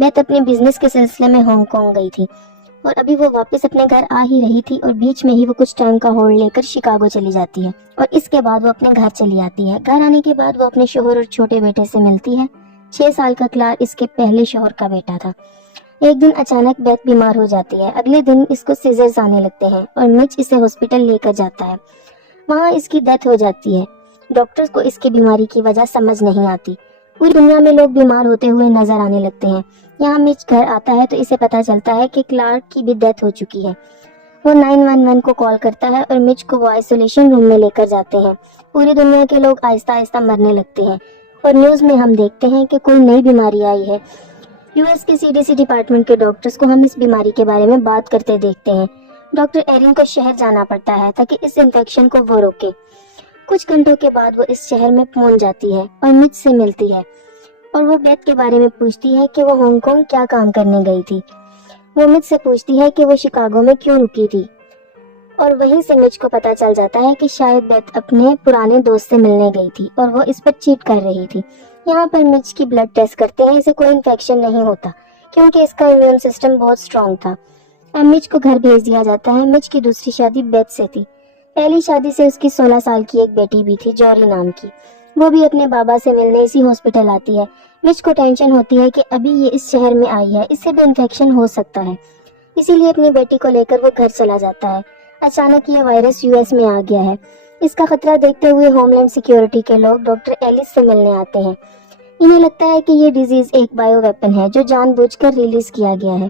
بیتھ اپنے بزنس کے سلسلے میں ہانگ کانگ گئی تھی اور ابھی وہ واپس اپنے گھر آ ہی رہی تھی اور بیچ میں ہی وہ کچھ ٹائم کا ہولڈ لے کر شکاگو چلی جاتی ہے اور اس کے بعد وہ اپنے گھر چلی آتی ہے۔ گھر آنے کے بعد وہ اپنے شوہر اور چھوٹے بیٹے سے ملتی ہے۔ 6 سال کا کلارک اس کے پہلے شوہر کا بیٹا تھا۔ ایک دن اچانک بیتھ بیمار ہو جاتی ہے۔ اگلے دن اس کو سیزرز آنے لگتے ہیں اور مچ اسے ہاسپٹل لے کر جاتا ہے۔ وہاں اس کی ڈیتھ ہو جاتی ہے۔ ڈاکٹرز کو اس کی بیماری کی وجہ سمجھ نہیں آتی۔ پوری دنیا میں لوگ بیمار ہوتے ہوئے نظر آنے لگتے ہیں۔ یہاں مچ گھر آتا ہے تو اسے پتا چلتا ہے کہ کلارک کی بھی ڈیتھ ہو چکی ہے۔ وہ 911 کو کال کرتا ہے اور مچ کو وہ آئسولیشن روم میں لے کر جاتے ہیں۔ پوری دنیا کے لوگ آہستہ آہستہ مرنے لگتے ہیں اور نیوز میں ہم دیکھتے ہیں کہ کوئی نئی بیماری آئی ہے۔ US کے CDC ڈپارٹمنٹ کے ڈاکٹرز کو ہم اس بیماری کے بارے میں بات کرتے دیکھتے ہیں۔ ڈاکٹر ایرن کو شہر جانا پڑتا ہے تاکہ اس انفیکشن کو وہ روکے۔ کچھ گھنٹوں کے بعد وہ اس شہر میں پہنچ جاتی ہے اور مچ سے ملتی ہے اور وہ بیتھ کے بارے میں پوچھتی ہے کہ وہ ہانگ کانگ کیا کام کرنے گئی تھی۔ وہ مچ سے پوچھتی ہے کہ وہ شکاگو میں کیوں رکی تھی اور وہیں سے مچ کو پتا چل جاتا ہے کہ شاید بیتھ اپنے پرانے دوست سے ملنے گئی تھی اور وہ اس پر چیٹ کر رہی تھی۔ یہاں پر مچ کی بلڈ ٹیسٹ کرتے ہیں، اسے کوئی انفیکشن نہیں ہوتا کیونکہ اس کا امیون سسٹم بہت اسٹرانگ تھا۔ اب مچ کو گھر بھیج دیا جاتا ہے۔ مچ کی دوسری شادی بیتھ سے تھی۔ پہلی شادی سے اس کی 16 سال کی ایک بیٹی بھی تھی، جوری نام کی۔ وہ بھی اپنے بابا سے ملنے اسی ہاسپٹل آتی ہے۔ مچ کو ٹینشن ہوتی ہے کہ ابھی یہ اس شہر میں آئی ہے، اس سے بھی انفیکشن ہو سکتا ہے، اسی لیے اپنی بیٹی کو لے کر وہ گھر چلا جاتا ہے۔ اچانک یہ وائرس US میں آ گیا ہے۔ اس کا خطرہ دیکھتے ہوئے ہوم لینڈ سیکیورٹی کے لوگ ڈاکٹر ایلس سے ملنے آتے ہیں۔ انہیں لگتا ہے کہ یہ ڈیزیز ایک بائیو ویپن ہے جو جان بوجھ کر ریلیز کیا گیا ہے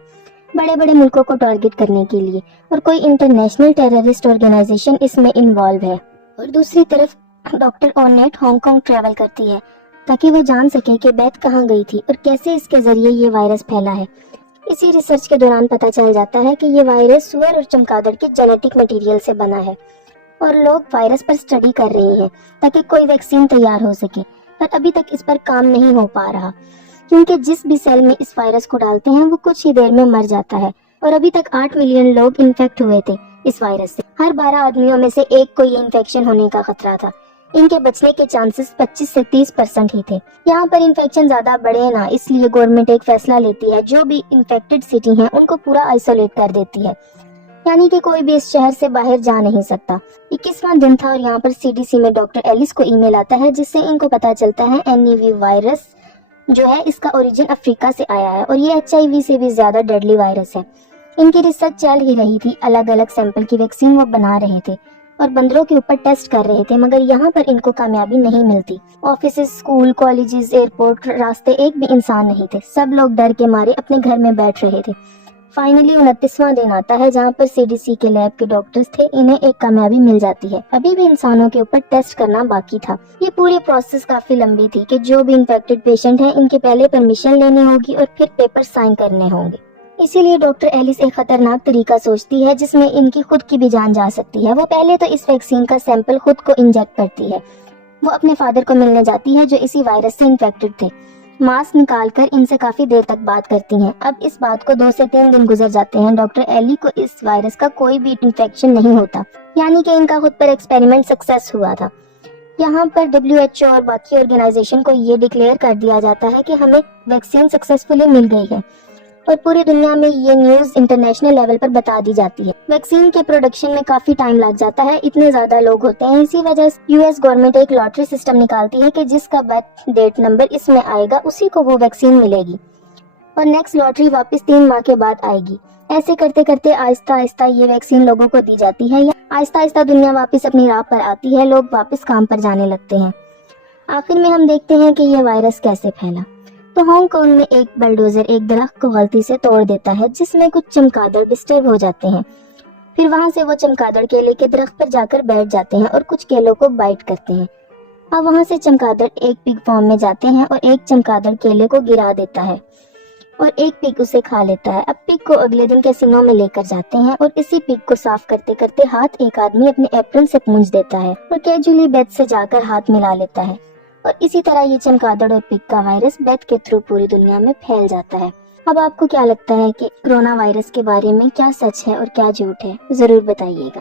بڑے بڑے ملکوں کو ٹارگٹ کرنے کے لیے، اور کوئی انٹرنیشنل ٹیررسٹ آرگنائزیشن اس میں انوالو ہے۔ اور دوسری طرف ڈاکٹر اورنیٹ ہانگ کانگ ٹریول کرتی ہے تاکہ وہ جان سکے کہ بیتھ کہاں گئی تھی اور کیسے اس کے ذریعے یہ وائرس پھیلا ہے۔ اسی ریسرچ کے دوران پتہ چل جاتا ہے کہ یہ وائرس سور اور چمگادڑ کے جینیٹک مٹیریل سے بنا ہے اور لوگ وائرس پر اسٹڈی کر رہے ہیں تاکہ کوئی ویکسین تیار ہو سکے، پر ابھی تک اس پر کام نہیں ہو پا رہا کیونکہ جس بھی سیل میں اس وائرس کو ڈالتے ہیں وہ کچھ ہی دیر میں مر جاتا ہے، اور ابھی تک 8 ملین لوگ انفیکٹ ہوئے تھے اس وائرس سے۔ ہر 12 آدمیوں میں سے ایک کو یہ انفیکشن ہونے کا خطرہ تھا۔ ان کے بچنے کے چانسز 25 سے 30% ہی تھے۔ یہاں پر انفیکشن زیادہ بڑھے نہ، اس لیے گورنمنٹ ایک فیصلہ لیتی ہے، جو بھی انفیکٹڈ سٹی ہیں ان کو پورا آئسولیٹ کر دیتی ہے، یعنی کہ کوئی بھی اس شہر سے باہر جا نہیں سکتا۔ 21واں دن تھا اور یہاں پر CDC میں ڈاکٹر ایلس کو ای میل آتا ہے جس سے ان کو پتا چلتا ہے NEV وائرس جو ہے اس کا اوریجن افریقہ سے آیا ہے اور یہ HIV سے بھی زیادہ ڈیڈلی وائرس ہے۔ ان کی ریسرچ چل ہی رہی تھی، الگ الگ سیمپل کی ویکسین وہ بنا رہے تھے اور بندروں کے اوپر ٹیسٹ کر رہے تھے، مگر یہاں پر ان کو کامیابی نہیں ملتی۔ آفیسز، اسکول، کالجز، ایئرپورٹ، راستے ایک بھی انسان نہیں تھے، سب لوگ ڈر کے مارے اپنے گھر میں بیٹھ رہے تھے۔ فائنلی 29واں دن آتا ہے جہاں پر CDC کے لیب کے ڈاکٹرز تھے، انہیں ایک کامیابی مل جاتی ہے۔ ابھی بھی انسانوں کے اوپر ٹیسٹ کرنا باقی تھا۔ یہ پوری پروسیس کافی لمبی تھی کہ جو بھی انفیکٹڈ پیشنٹ ہیں ان کے پہلے پرمیشن لینی ہوگی اور پھر پیپر سائن کرنے ہوں گے۔ اسی لیے ڈاکٹر ایلس ایک خطرناک طریقہ سوچتی ہے جس میں ان کی خود کی بھی جان جا سکتی ہے۔ وہ پہلے تو اس ویکسین کا سیمپل خود کو انجیکٹ کرتی ہے۔ وہ اپنے فادر کو ملنے جاتی ہے جو اسی وائرس سے انفیکٹڈ تھے۔ ماسک نکال کر ان سے کافی دیر تک بات کرتی ہیں۔ اب اس بات کو 2 سے 3 دن گزر جاتے ہیں۔ ڈاکٹر ایلی کو اس وائرس کا کوئی بھی انفیکشن نہیں ہوتا، یعنی کہ ان کا خود پر ایکسپیریمنٹ سکسیس ہوا تھا۔ یہاں پر WHO اور باقی آرگنائزیشن کو یہ ڈکلیئر کر دیا جاتا ہے کہ ہمیں ویکسین سکسیسفلی مل گئی ہے اور پوری دنیا میں یہ نیوز انٹرنیشنل لیول پر بتا دی جاتی ہے۔ ویکسین کے پروڈکشن میں کافی ٹائم لگ جاتا ہے، اتنے زیادہ لوگ ہوتے ہیں، اسی وجہ سے US گورنمنٹ ایک لاٹری سسٹم نکالتی ہے کہ جس کا برتھ ڈیٹ نمبر اس میں آئے گا اسی کو وہ ویکسین ملے گی، اور نیکسٹ لاٹری واپس 3 ماہ کے بعد آئے گی۔ ایسے کرتے کرتے آہستہ آہستہ یہ ویکسین لوگوں کو دی جاتی ہے، آہستہ آہستہ دنیا واپس اپنی راہ پر آتی ہے، لوگ واپس کام پر جانے لگتے ہیں۔ آخر میں ہم دیکھتے ہیں کہ یہ وائرس کیسے پھیلا۔ تو ہانگ کانگ میں ایک بلڈوزر ایک درخت کو غلطی سے توڑ دیتا ہے جس میں کچھ چمگادڑ ڈسٹرب ہو جاتے ہیں۔ پھر وہاں سے وہ چمگادڑ کیلے کے درخت پر جا کر بیٹھ جاتے ہیں اور کچھ کیلوں کو بائٹ کرتے ہیں۔ اب وہاں سے چمگادڑ ایک پگ فارم میں جاتے ہیں اور ایک چمگادڑ کیلے کو گرا دیتا ہے اور ایک پگ اسے کھا لیتا ہے۔ اب پگ کو اگلے دن کیسینو میں لے کر جاتے ہیں اور اسی پگ کو صاف کرتے کرتے ہاتھ ایک آدمی اپنے ایپرن سے پونچھ دیتا ہے اور کیجولی بیتھ سے جا کر ہاتھ ملا لیتا ہے، اور اسی طرح یہ چمگادڑ اور پگ کا وائرس بیتھ کے تھرو پوری دنیا میں پھیل جاتا ہے۔ اب آپ کو کیا لگتا ہے کہ کرونا وائرس کے بارے میں کیا سچ ہے اور کیا جھوٹ ہے؟ ضرور بتائیے گا۔